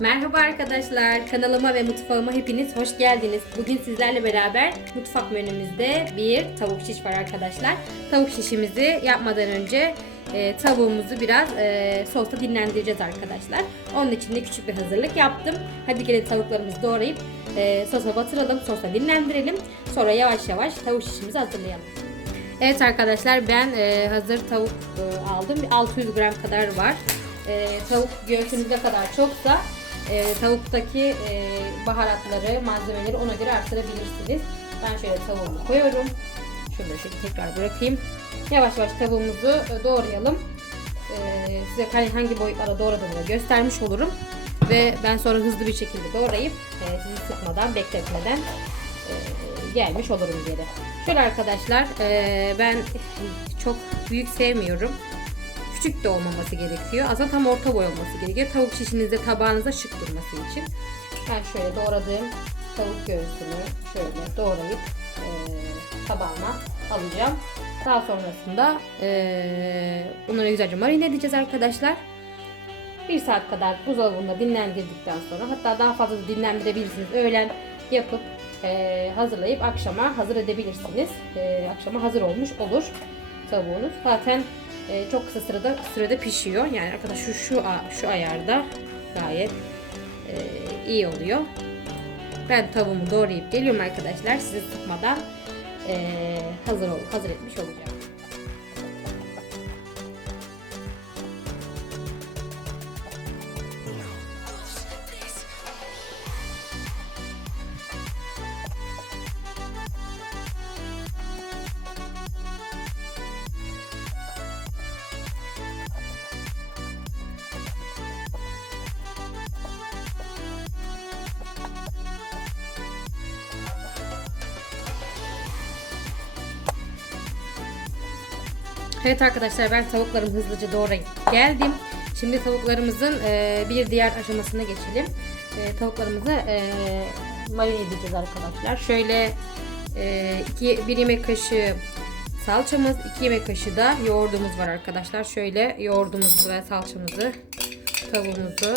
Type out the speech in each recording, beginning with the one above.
Merhaba arkadaşlar, kanalıma ve mutfağıma hepiniz hoş geldiniz. Bugün sizlerle beraber mutfak menümüzde bir tavuk şiş var arkadaşlar. Tavuk şişimizi yapmadan önce e, tavuğumuzu biraz e, sosta dinlendireceğiz arkadaşlar. Onun için de küçük bir hazırlık yaptım. Hadi gelin tavuklarımızı doğrayıp e, sosa batıralım, sosa dinlendirelim. Sonra yavaş yavaş tavuk şişimizi hazırlayalım. Evet arkadaşlar ben e, hazır tavuk e, aldım. 600 gram kadar var. E, tavuk göğsünüz ne kadar çoksa e, tavuktaki e, baharatları, malzemeleri ona göre artırabilirsiniz. Ben şöyle tavuğumu koyuyorum. Şurada şöyle tekrar bırakayım. Yavaş yavaş tavuğumuzu e, doğrayalım. E, size hangi boyutlara doğradığımı da göstermiş olurum. Ve ben sonra hızlı bir şekilde doğrayıp e, sizi sıkmadan, bekletmeden e, gelmiş olurum geri. Şöyle arkadaşlar e, ben çok büyük sevmiyorum. Küçük de olmaması gerekiyor. Aslında tam orta boy olması gerekiyor. Tavuk şişinizde tabağınıza şık durması için. Ben şöyle doğradığım tavuk göğsünü şöyle doğrayıp e, tabağıma alacağım. Daha sonrasında e, bunları güzelce marine edeceğiz arkadaşlar. Bir saat kadar buzdolabında dinlendirdikten sonra hatta daha fazla da dinlendirebilirsiniz. Öğlen yapıp e, hazırlayıp akşama hazır edebilirsiniz. E, akşama hazır olmuş olur tavuğunuz. Zaten e, çok kısa sırada sürede pişiyor. Yani arkadaş şu şu şu ayarda gayet e, iyi oluyor. Ben tavuğumu doğrayıp geliyorum arkadaşlar. Sizi sıkmadan e, hazır ol hazır etmiş olacağım. Evet arkadaşlar ben tavuklarımı hızlıca doğrayıp geldim. Şimdi tavuklarımızın e, bir diğer aşamasına geçelim. E, tavuklarımızı e, marine edeceğiz arkadaşlar. Şöyle e, bir yemek kaşığı salçamız, iki yemek kaşığı da yoğurdumuz var arkadaşlar. Şöyle yoğurdumuzu ve salçamızı, tavuğumuzu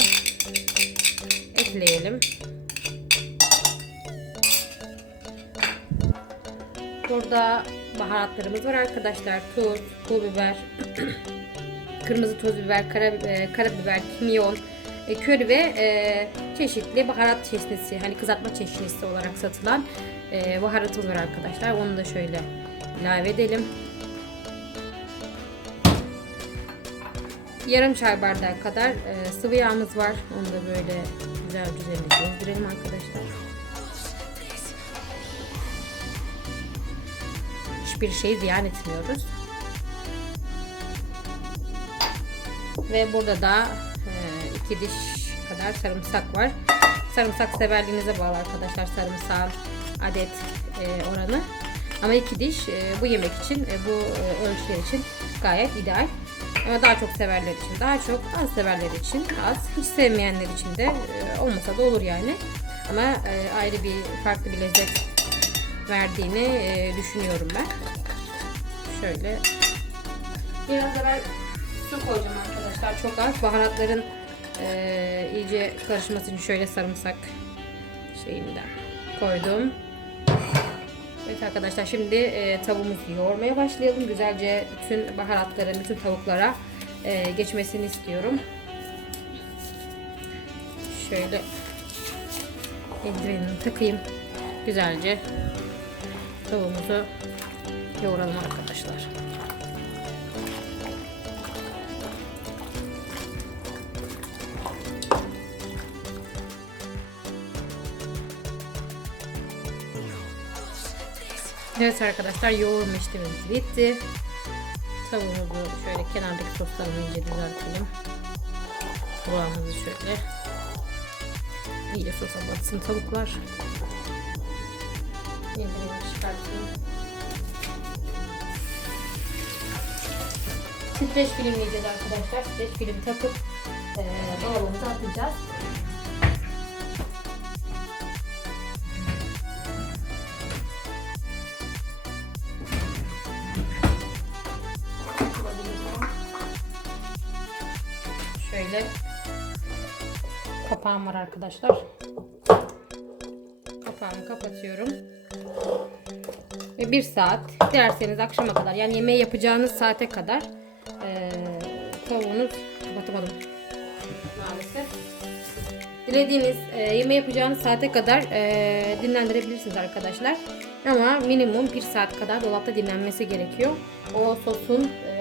ekleyelim. Burada baharatlarımız var arkadaşlar. Tuz, pul biber, kırmızı toz biber, kara, e, karabiber, kimyon, e, köri ve e, çeşitli baharat çeşnisi, hani kızartma çeşnisi olarak satılan e, baharatımız var arkadaşlar. Onu da şöyle ilave edelim. Yarım çay bardağı kadar e, sıvı yağımız var. Onu da böyle güzel üzerine gezdirelim arkadaşlar. Hiçbir şey ziyan etmiyoruz. Ve burada da e, iki diş kadar sarımsak var. Sarımsak severliğinize bağlı arkadaşlar sarımsak adet e, oranı. Ama iki diş e, bu yemek için, bu ölçüler için gayet ideal. Ama daha çok severler için daha çok, az severler için az, hiç sevmeyenler için de olmasa da olur yani. Ama ayrı bir farklı bir lezzet verdiğini e, düşünüyorum ben. Şöyle biraz da ben su koyacağım arkadaşlar çok az baharatların e, iyice karışması için şöyle sarımsak şeyinden koydum. Evet arkadaşlar şimdi e, tavuğumuzu yoğurmaya başlayalım. Güzelce bütün baharatların bütün tavuklara e, geçmesini istiyorum. Şöyle eldivenimi takayım. Güzelce tavuğumuzu yoğuralım arkadaşlar. Evet arkadaşlar yoğurma işlemimiz bitti. Tavuğumuzu şöyle kenardaki soslarını iyice düzeltelim. Kulağımızı şöyle iyice sosa batsın tavuklar. Çıkartayım. Streç film yiyeceğiz arkadaşlar. Streç film takıp e, dolabımıza atacağız. Şöyle kapağım var arkadaşlar. Kapağımı kapatıyorum. Ve bir saat dilerseniz akşama kadar yani yemeği yapacağınız saate kadar eee tavuğunuz kapatamadım maalesef. Dilediğiniz e, yemeği yapacağınız saate kadar e, dinlendirebilirsiniz arkadaşlar. Ama minimum bir saat kadar dolapta dinlenmesi gerekiyor. O sosun e,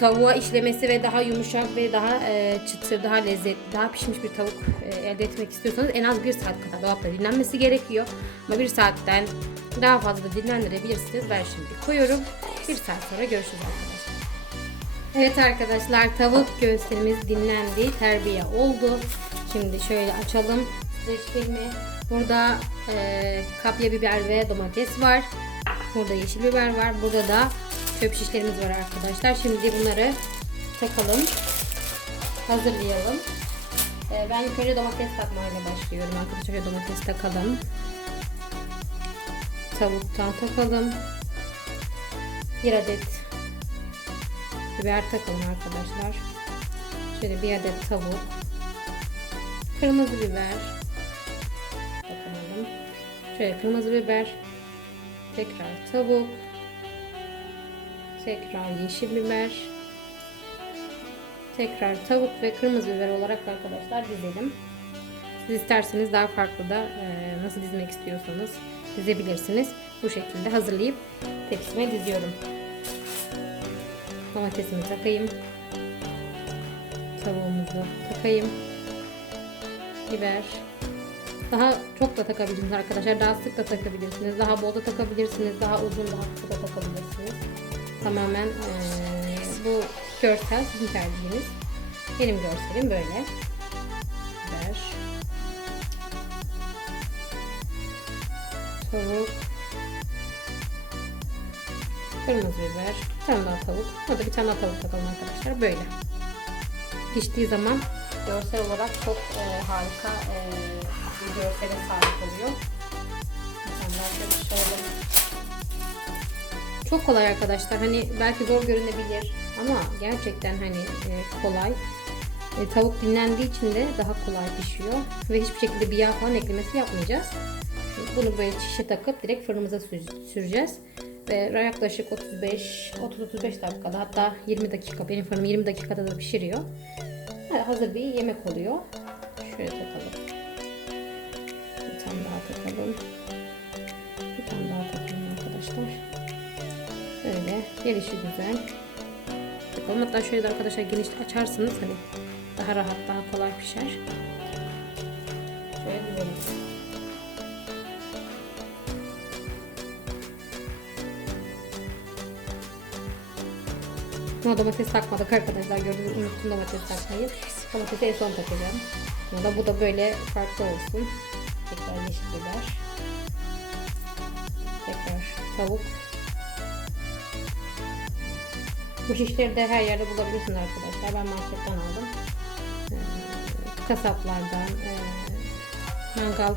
tavuğa işlemesi ve daha yumuşak ve daha e, çıtır, daha lezzetli, daha pişmiş bir tavuk e, elde etmek istiyorsanız en az bir saat kadar dolapta dinlenmesi gerekiyor. Ama bir saatten daha fazla da dinlendirebilirsiniz. Ben şimdi koyuyorum. Bir saat sonra görüşürüz arkadaşlar. Evet arkadaşlar tavuk göğüslerimiz dinlendi. Terbiye oldu. Şimdi şöyle açalım filmi. Burada e, kapya biber ve domates var. Burada yeşil biber var. Burada da çöp şişlerimiz var arkadaşlar. Şimdi bunları takalım. Hazırlayalım. E, ben ilk domates takmayla başlıyorum arkadaşlar. Domates takalım. Tavuktan takalım. Bir adet biber takalım arkadaşlar. Şöyle bir adet tavuk. Kırmızı biber. Takamadım. Şöyle kırmızı biber. Tekrar tavuk. Tekrar yeşil biber. Tekrar tavuk ve kırmızı biber olarak arkadaşlar dizelim. Siz isterseniz daha farklı da e, nasıl dizmek istiyorsanız dizebilirsiniz. Bu şekilde hazırlayıp tepsime diziyorum. Domatesimi takayım. Tavuğumuzu takayım. Biber. Daha çok da takabilirsiniz arkadaşlar. Daha sık da takabilirsiniz. Daha bol da takabilirsiniz. Daha uzun daha kısa da takabilirsiniz. Tamamen eee, bu görsel sizin tercihiniz. Benim görselim böyle. Biber. Tavuk. Kırmızı biber. Bir tane daha tavuk. Orada bir tane daha tavuk takalım arkadaşlar. Böyle. Piştiği zaman görsel olarak çok e, harika e, bir görsele sahip oluyor. Daha karıştıralım. Çok kolay arkadaşlar. Hani belki zor görünebilir ama gerçekten hani e, kolay. E, tavuk dinlendiği için de daha kolay pişiyor ve hiçbir şekilde bir yağ falan eklemesi yapmayacağız. Bunu böyle şişe takıp direkt fırınımıza sür- süreceğiz. Ve yaklaşık 35 30-35 dakikada hatta 20 dakika benim fırınım 20 dakikada da pişiriyor. Ha, Hazır bir yemek oluyor. Şöyle takalım. Bir tane daha takalım. Bir tane daha takalım arkadaşlar. Böyle gelişi güzel. Bakalım hatta şöyle de arkadaşlar geniş açarsınız hani daha rahat daha kolay pişer. Şöyle dizelim. Buna domates takmadık arkadaşlar gördüğünüz unuttum domates takmayı. Domatesi en son takacağım. Ya da bu da böyle farklı olsun. Tekrar yeşil biber. Tekrar tavuk. Bu şişleri de her yerde bulabilirsiniz arkadaşlar. Ben marketten aldım. Ee, kasaplardan, e, mangal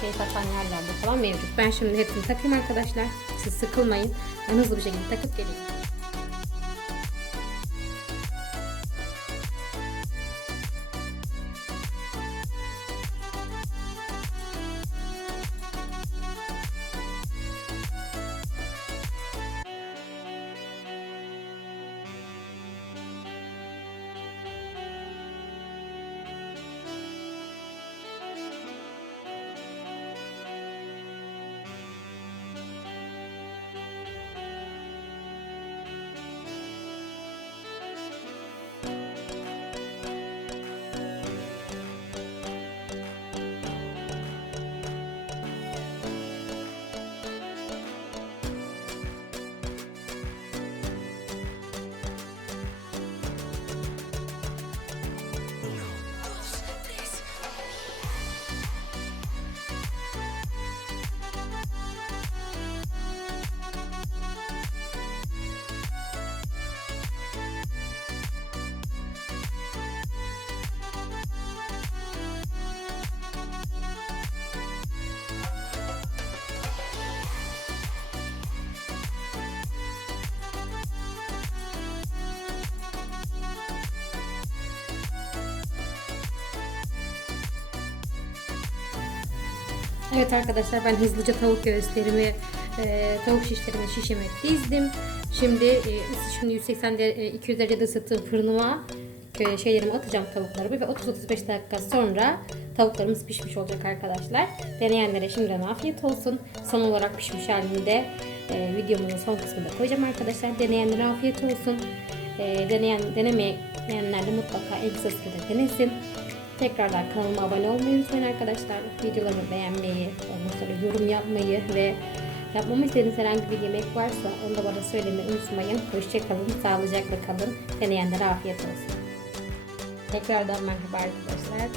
şey satan yerlerde falan mevcut. Ben şimdi hepsini takayım arkadaşlar. Siz sıkılmayın. Ben hızlı bir şekilde takıp geleyim. Evet arkadaşlar ben hızlıca tavuk göğüslerimi, e, tavuk şişlerimi şişime dizdim. Şimdi e, şimdi 180 derece, e, 200 derecede ısıttığım fırınıma e, şeylerimi atacağım tavuklarımı ve 30-35 dakika sonra tavuklarımız pişmiş olacak arkadaşlar. Deneyenlere şimdiden afiyet olsun. Son olarak pişmiş halini de e, videomun son kısmında koyacağım arkadaşlar. Deneyenlere afiyet olsun. E, deneyen, denemeyenler de mutlaka en kısa sürede denesin. Tekrardan kanalıma abone olmayı unutmayın arkadaşlar. Videolarımı beğenmeyi, ondan sonra yorum yapmayı ve yapmamı istediğiniz herhangi bir yemek varsa onu da bana söylemeyi unutmayın. Hoşçakalın, sağlıcakla kalın. Deneyenlere afiyet olsun. Tekrardan merhaba arkadaşlar.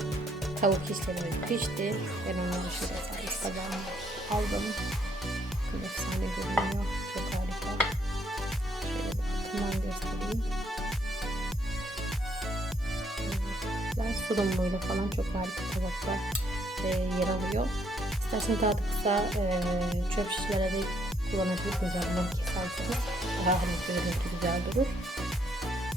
Tavuk şişlerimiz pişti. Ben onları şurada servis tabağıma aldım. Çok efsane görünüyor. Çok harika. Şöyle bir yakından göstereyim. Güzel sunumuyla falan çok harika tabaklar e, yer alıyor. İsterseniz daha da kısa e, çöp şişelere de kullanabilirsiniz. Bunu keserseniz daha hani görüntü güzel durur.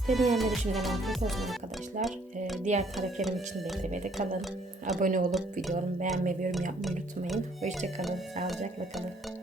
Deneyenlere şimdiden afiyet olsun arkadaşlar. E, diğer tariflerim için beklemede kalın. Abone olup videolarımı beğenmeyi yorum yapmayı unutmayın. Hoşçakalın. Sağlıcakla kalın.